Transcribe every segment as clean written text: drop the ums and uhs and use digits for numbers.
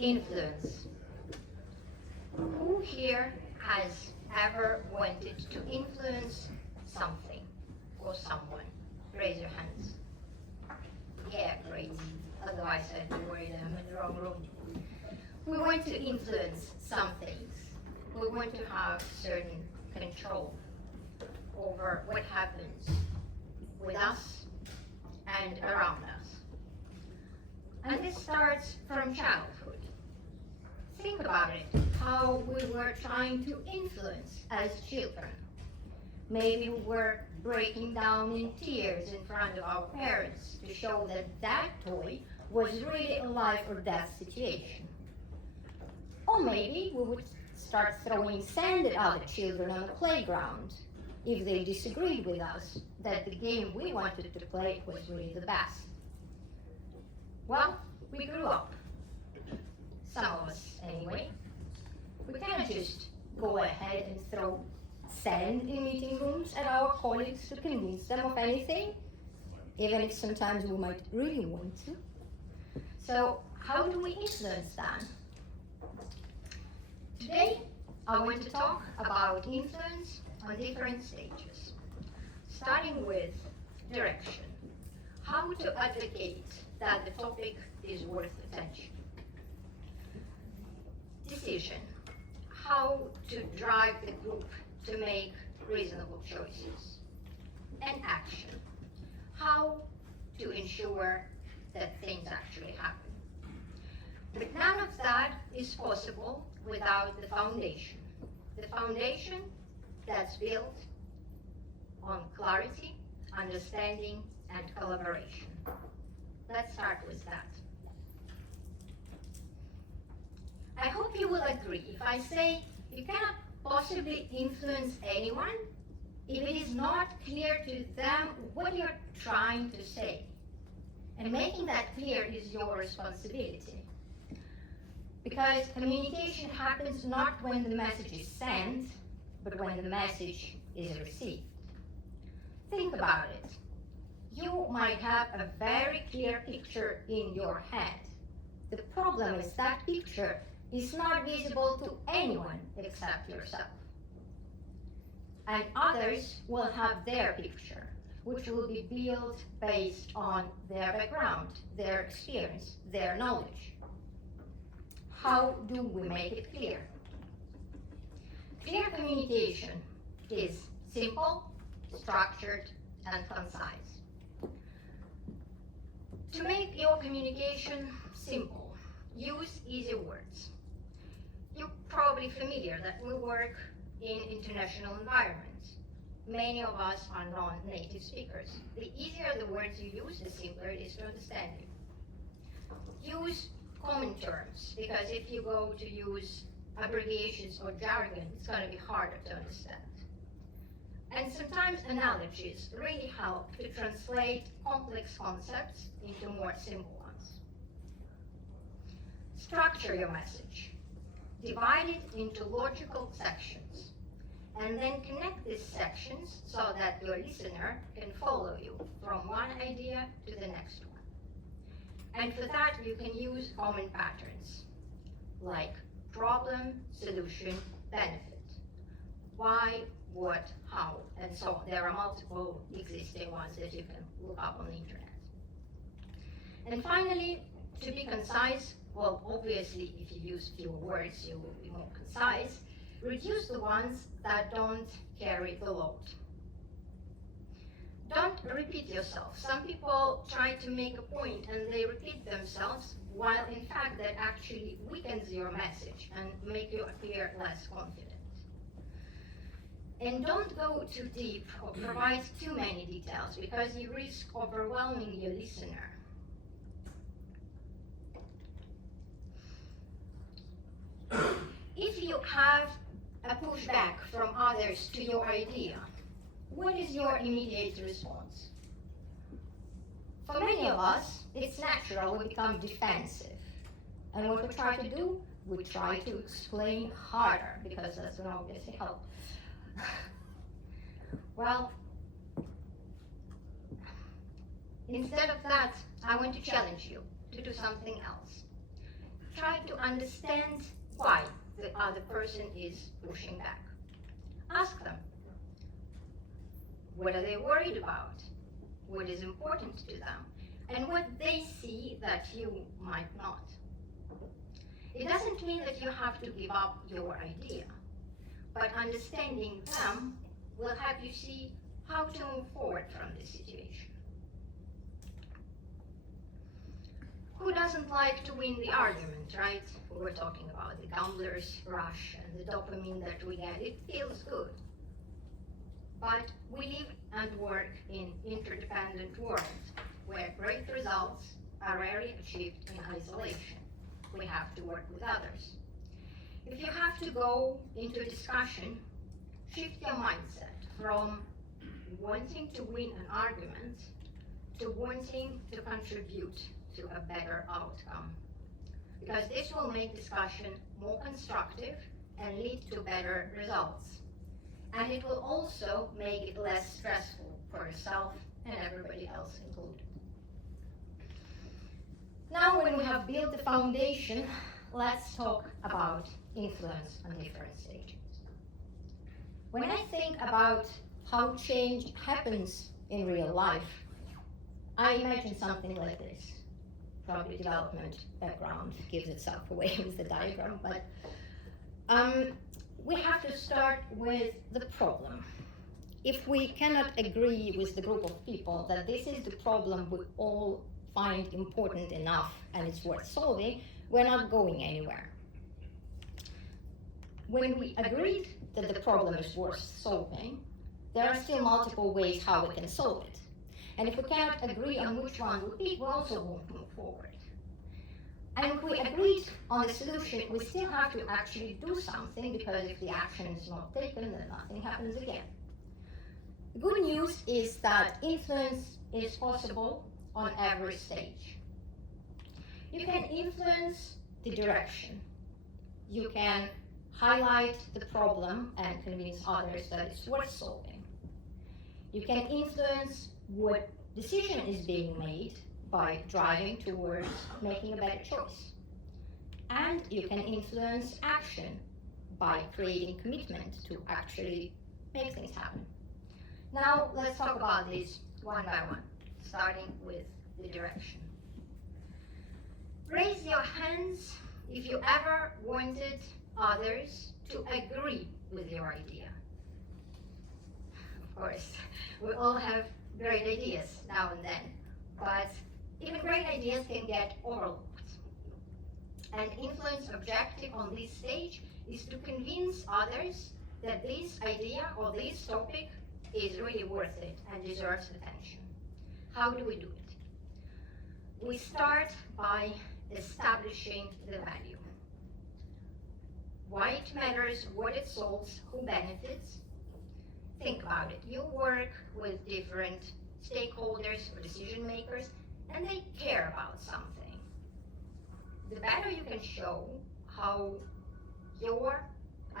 Influence. Who here has ever wanted to influence something or someone? Raise your hands. Yeah, great. Otherwise I'd be worried I'm in the wrong room. We want to influence some things. We want to have certain control over what happens with us and around us. And this starts from childhood. Think about it, how we were trying to influence as children. Maybe we were breaking down in tears in front of our parents to show that that toy was really a life or death situation. Or maybe we would start throwing sand at other children on the playground if they disagreed with us that the game we wanted to play was really the best. Well, we grew up. Some of us, anyway. We cannot just go ahead and throw sand in meeting rooms at our colleagues to convince them of anything, even if sometimes we might really want to. So, how do we influence them? Today, I want to talk about influence on different stages, starting with direction. How to advocate that the topic is worth attention. Decision. How to drive the group to make reasonable choices. And action. How to ensure that things actually happen. But none of that is possible without the foundation. The foundation that's built on clarity, understanding, and collaboration. Let's start with that. I hope you will agree if I say you cannot possibly influence anyone if it is not clear to them what you're trying to say. And making that clear is your responsibility. Because communication happens not when the message is sent, but when the message is received. Think about it. You might have a very clear picture in your head. The problem is that picture is not visible to anyone except yourself. And others will have their picture, which will be built based on their background, their experience, their knowledge. How do we make it clear? Clear communication is simple, structured, and concise. To make your communication simple, use easy words. You're probably familiar that we work in international environments. Many of us are non-native speakers. The easier the words you use, the simpler it is to understand you. Use common terms, because if you go to use abbreviations or jargon, it's going to be harder to understand. And sometimes analogies really help to translate complex concepts into more simple ones. Structure your message. Divide it into logical sections, and then connect these sections so that your listener can follow you from one idea to the next one. And for that, you can use common patterns, like problem, solution, benefit. Why, what, how, and so on. There are multiple existing ones that you can look up on the internet. And finally, to be concise, well, obviously, if you use fewer words, you will be more concise. Reduce the ones that don't carry the load. Don't repeat yourself. Some people try to make a point and they repeat themselves, while in fact that actually weakens your message and make you appear less confident. And don't go too deep or provide too many details, because you risk overwhelming your listener. If you have a pushback from others to your idea, what is your immediate response? For many of us, it's natural we become defensive. And what we try to do, we try to explain harder, because that's going to obviously help. Well, instead of that, I want to challenge you to do something else. try to understand why the other person is pushing back. Ask them, what are they worried about? What is important to them? And what they see that you might not. It doesn't mean that you have to give up your idea, but understanding them will help you see how to move forward from this situation. Who doesn't like to win the argument, right? We were talking about the gambler's rush and the dopamine that we get. It feels good. But we live and work in interdependent world where great results are rarely achieved in isolation. We have to work with others. If you have to go into a discussion, shift your mindset from wanting to win an argument to wanting to contribute to a better outcome. Because this will make discussion more constructive and lead to better results. And it will also make it less stressful for yourself and everybody else included. Now, when we have built the foundation, let's talk about influence on different stages. When I think about how change happens in real life, I imagine something like this. Probably development background gives itself away with the diagram, but we have to start with the problem. If we cannot agree with the group of people that this is the problem we all find important enough and it's worth solving, we're not going anywhere. When we agreed that the problem is worth solving, there are still multiple ways how we can solve it. And if we cannot agree on which one we pick, we also won't move forward. And if we agreed on the solution, we still have to actually do something, because if the action is not taken, then nothing happens again. The good news is that influence is possible on every stage. You can influence the direction. You can highlight the problem and convince others that it's worth solving. You can influence what decision is being made by driving towards making a better choice. And you can influence action by creating commitment to actually make things happen. Now, let's talk about these one by one, starting with the direction. Raise your hands if you ever wanted others to agree with your idea. Of course, we all have great ideas now and then, but even great ideas can get overlooked. An influence objective on this stage is to convince others that this idea or this topic is really worth it and deserves attention. How do we do it? We start by establishing the value. Why it matters, what it solves, who benefits. Think about it. You work with different stakeholders or decision makers, and they care about something. The better you can show how your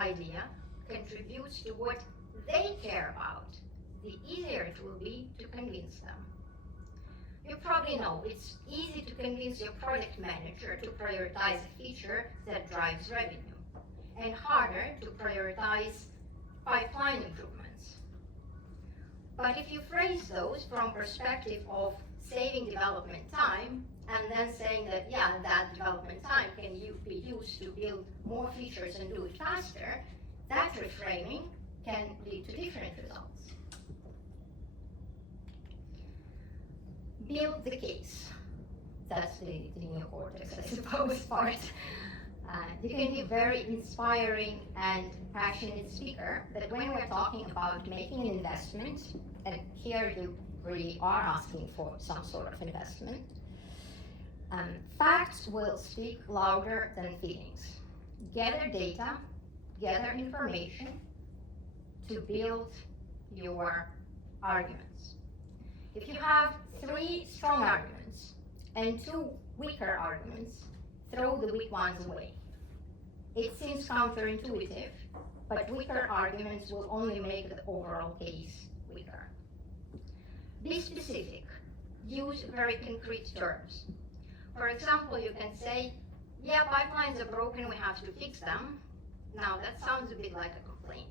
idea contributes to what they care about, the easier it will be to convince them. You probably know it's easy to convince your product manager to prioritize a feature that drives revenue, and harder to prioritize pipeline improvements. But if you phrase those from perspective of saving development time, and then saying that, yeah, that development time can be used to build more features and do it faster, that reframing can lead to different results. Build the case. That's the neocortex, I suppose, part. You can be a very inspiring and passionate speaker, but when we're talking about making an investment, and here you really are asking for some sort of investment, facts will speak louder than feelings. Gather data, gather information to build your arguments. If you have 3 strong arguments and 2 weaker arguments, throw the weak ones away. It seems counterintuitive, but weaker arguments will only make the overall case weaker. Be specific. Use very concrete terms. For example, you can say, Yeah, pipelines are broken, we have to fix them. Now that sounds a bit like a complaint.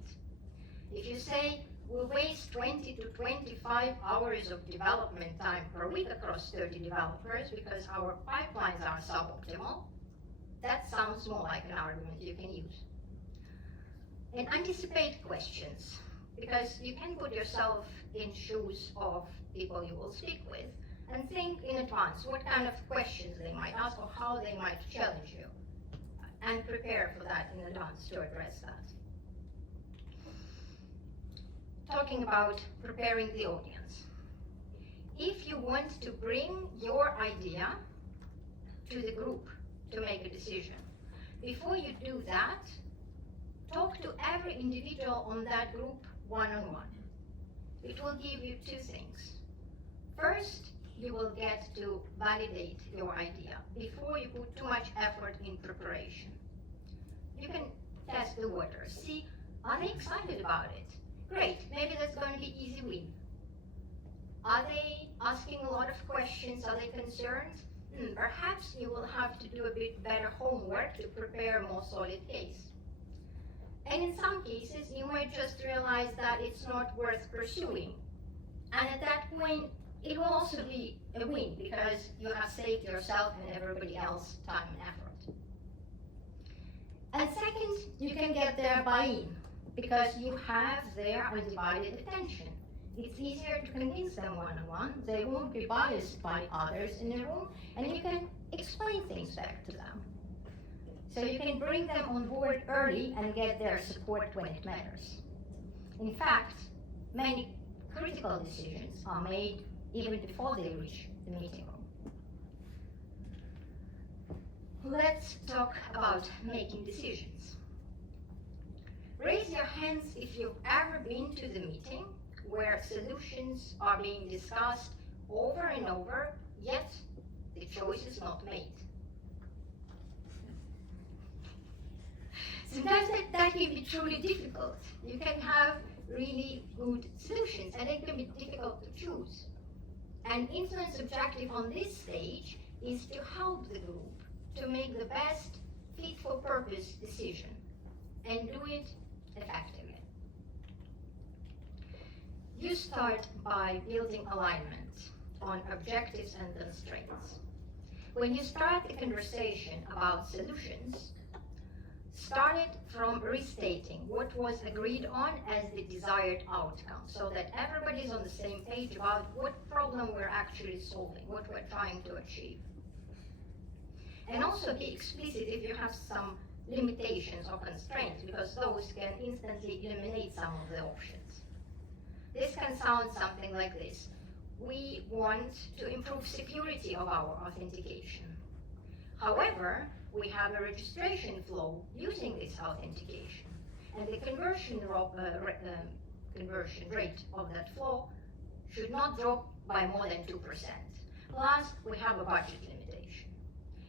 If you say we waste 20 to 25 hours of development time per week across 30 developers because our pipelines are suboptimal, that sounds more like an argument you can use. And anticipate questions, because you can put yourself in shoes of people you will speak with and think in advance what kind of questions they might ask or how they might challenge you, and prepare for that in advance to address that. Talking about preparing the audience. If you want to bring your idea to the group to make a decision, before you do that, talk to every individual on that group one-on-one. It will give you two things. First, you will get to validate your idea before you put too much effort in preparation. You can test the waters, see, are they excited about it? Great, maybe that's going to be easy win. Are they asking a lot of questions? Are they concerned? Perhaps you will have to do a bit better homework to prepare a more solid case. And in some cases, you might just realize that it's not worth pursuing. And at that point, it will also be a win because you have saved yourself and everybody else time and effort. And second, you can get their buy-in because you have their undivided attention. It's easier to convince them one-on-one. They won't be biased by others in the room, and you can explain things back to them. So you can bring them on board early and get their support when it matters. In fact, many critical decisions are made even before they reach the meeting room. Let's talk about making decisions. Raise your hands if you've ever been to the meeting where solutions are being discussed over and over, yet the choice is not made. Sometimes that can be truly difficult. You can have really good solutions, and it can be difficult to choose. An influence objective on this stage is to help the group to make the best fit-for-purpose decision and do it effectively. You start by building alignment on objectives and constraints. When you start the conversation about solutions, start it from restating what was agreed on as the desired outcome, so that everybody's on the same page about what problem we're actually solving, what we're trying to achieve. And also be explicit if you have some limitations or constraints, because those can instantly eliminate some of the options. This can sound something like this. We want to improve security of our authentication. However, we have a registration flow using this authentication, and the conversion rate of that flow should not drop by more than 2%. Plus, we have a budget limitation.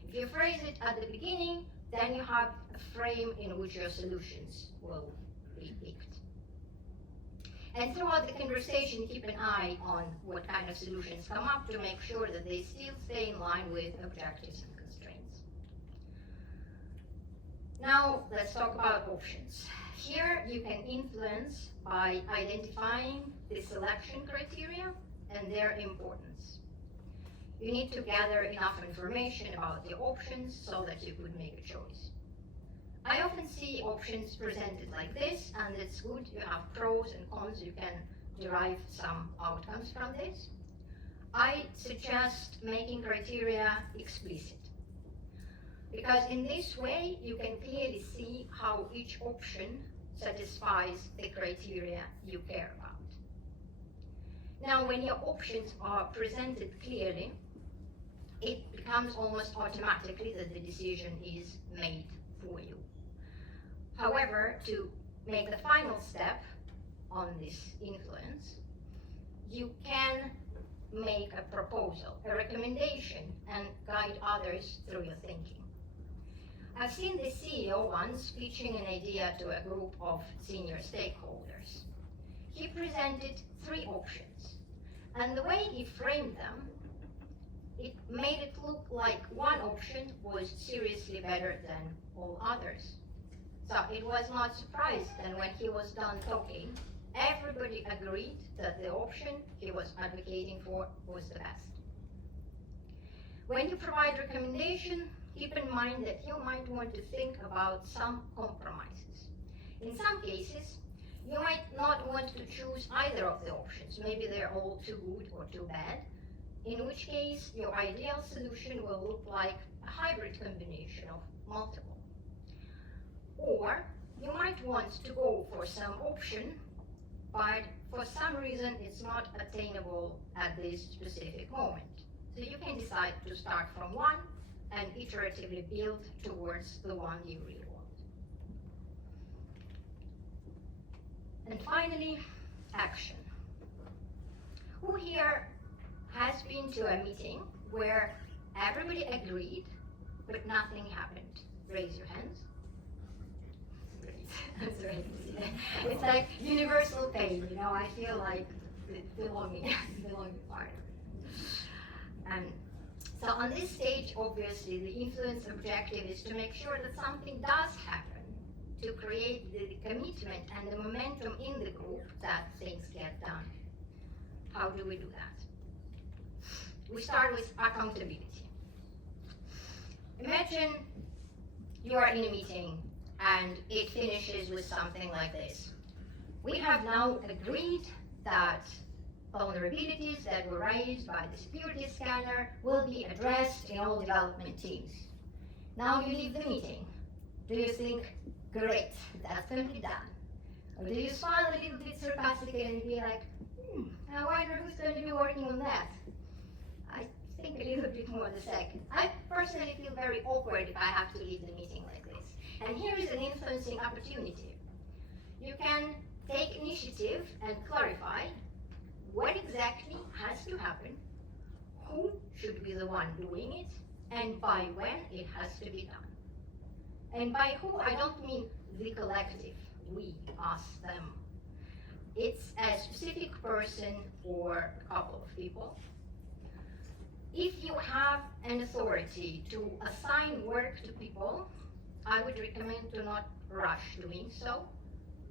If you phrase it at the beginning, then you have a frame in which your solutions will be picked. And throughout the conversation, keep an eye on what kind of solutions come up to make sure that they still stay in line with objectives and constraints. Now, let's talk about options. Here, you can influence by identifying the selection criteria and their importance. You need to gather enough information about the options so that you could make a choice. I often see options presented like this, and it's good. You have pros and cons. You can derive some outcomes from this. I suggest making criteria explicit, because in this way you can clearly see how each option satisfies the criteria you care about. Now, when your options are presented clearly, it becomes almost automatically that the decision is made for you. However, to make the final step on this influence, you can make a proposal, a recommendation, and guide others through your thinking. I've seen the CEO once pitching an idea to a group of senior stakeholders. He presented 3 options, and the way he framed them, it made it look like one option was seriously better than all others. So it was not surprised that when he was done talking, everybody agreed that the option he was advocating for was the best. When you provide recommendation, keep in mind that you might want to think about some compromises. In some cases, you might not want to choose either of the options. Maybe they're all too good or too bad, in which case your ideal solution will look like a hybrid combination of multiple. Or you might want to go for some option, but for some reason it's not attainable at this specific moment. So you can decide to start from one and iteratively build towards the one you really want. And finally, action. Who here has been to a meeting where everybody agreed, but nothing happened? Raise your hands. Great. That's right. It's like universal pain, you know, I feel like belonging part of it. So on this stage, obviously, the influence objective is to make sure that something does happen, to create the commitment and the momentum in the group that things get done. How do we do that? We start with accountability. Imagine you are in a meeting and it finishes with something like this. We have now agreed that vulnerabilities that were raised by the security scanner will be addressed in all development teams. Now you leave the meeting. Do you think, great, that's going to be done? Or do you smile a little bit sarcastically and be like, I wonder who's going to be working on that? I think a little bit more the second. I personally feel very awkward if I have to leave the meeting like this. And here is an influencing opportunity. You can take initiative and clarify what exactly has to happen, who should be the one doing it, and by when it has to be done. And by who, I don't mean the collective, we, us, them. It's a specific person or a couple of people. If you have an authority to assign work to people, I would recommend to not rush doing so.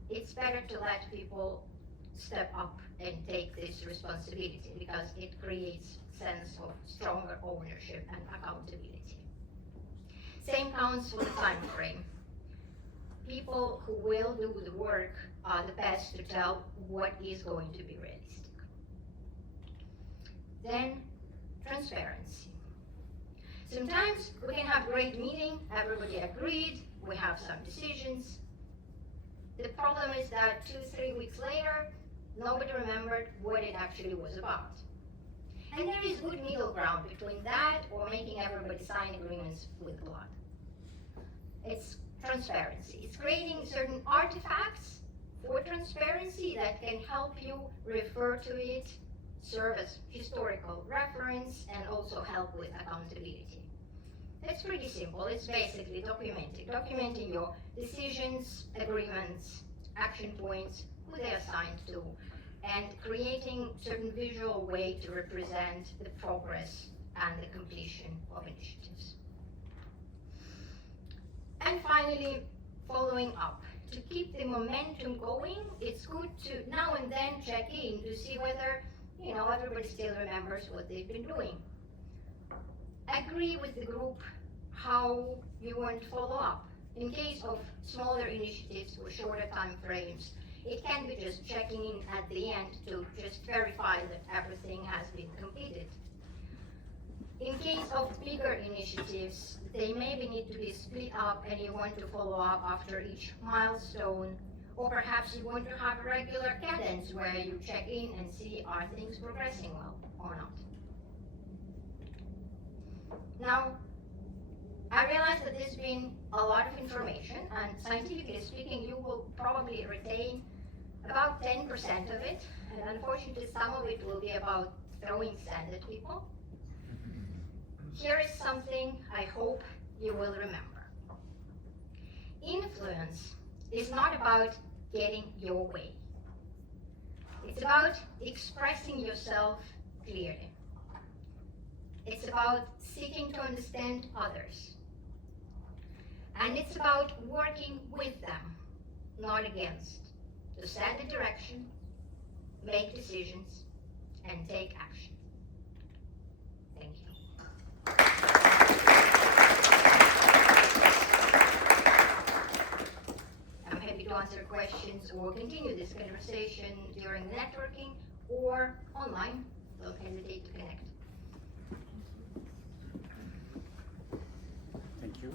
It's better to let people step up and take this responsibility because it creates a sense of stronger ownership and accountability. Same counts for the time frame. People who will do the work are the best to tell what is going to be realistic. Then, transparency. Sometimes we can have a great meeting, everybody agreed, we have some decisions. The problem is that 2-3 weeks later, nobody remembered what it actually was about. And there is good middle ground between that or making everybody sign agreements with blood. It's transparency. It's creating certain artifacts for transparency that can help you refer to it, serve as historical reference, and also help with accountability. It's pretty simple. It's basically documenting your decisions, agreements, action points, who they're assigned to, and creating certain visual way to represent the progress and the completion of initiatives. And finally, following up. To keep the momentum going, it's good to now and then check in to see whether everybody still remembers what they've been doing. Agree with the group how you want to follow up. In case of smaller initiatives or shorter time frames, it can be just checking in at the end to just verify that everything has been completed. In case of bigger initiatives, they maybe need to be split up and you want to follow up after each milestone, or perhaps you want to have a regular cadence where you check in and see are things progressing well or not. Now, I realize that there's been a lot of information, and scientifically speaking, you will probably retain about 10% of it, and unfortunately some of it will be about throwing sand at people. Here is something I hope you will remember. Influence is not about getting your way. It's about expressing yourself clearly. It's about seeking to understand others. And it's about working with them, not against, to set the direction, make decisions, and take action. Thank you. I'm happy to answer questions or continue this conversation during networking or online. Don't hesitate to connect. Thank you.